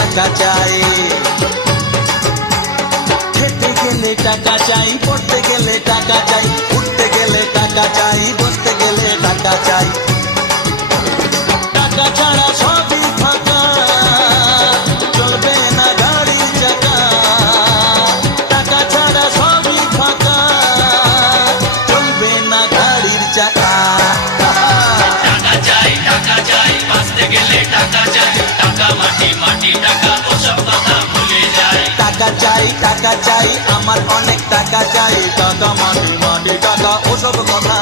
টাকা চাই, খেতে গেলে টাকা চাই, পড়তে গেলে টাকা চাই, উঠতে গেলে টাকা চাই, বসতে গেলে টাকা চাই। টাকা ছাড়া সবই ফাঁকা, চলবে না গাড়ির চাকা। টাকা ছাড়া সবই ফাঁকা, চলবে না গাড়ির চাকা। টাকা চাই বাঁচতে গেলে টাকা চাই, টাকা মাটি মাটি টাকা ওসব কথা ভুলে যায়। টাকা চাই আমার অনেক টাকা চাই, টাকা মাটি মাটি টাকা ওসব কথা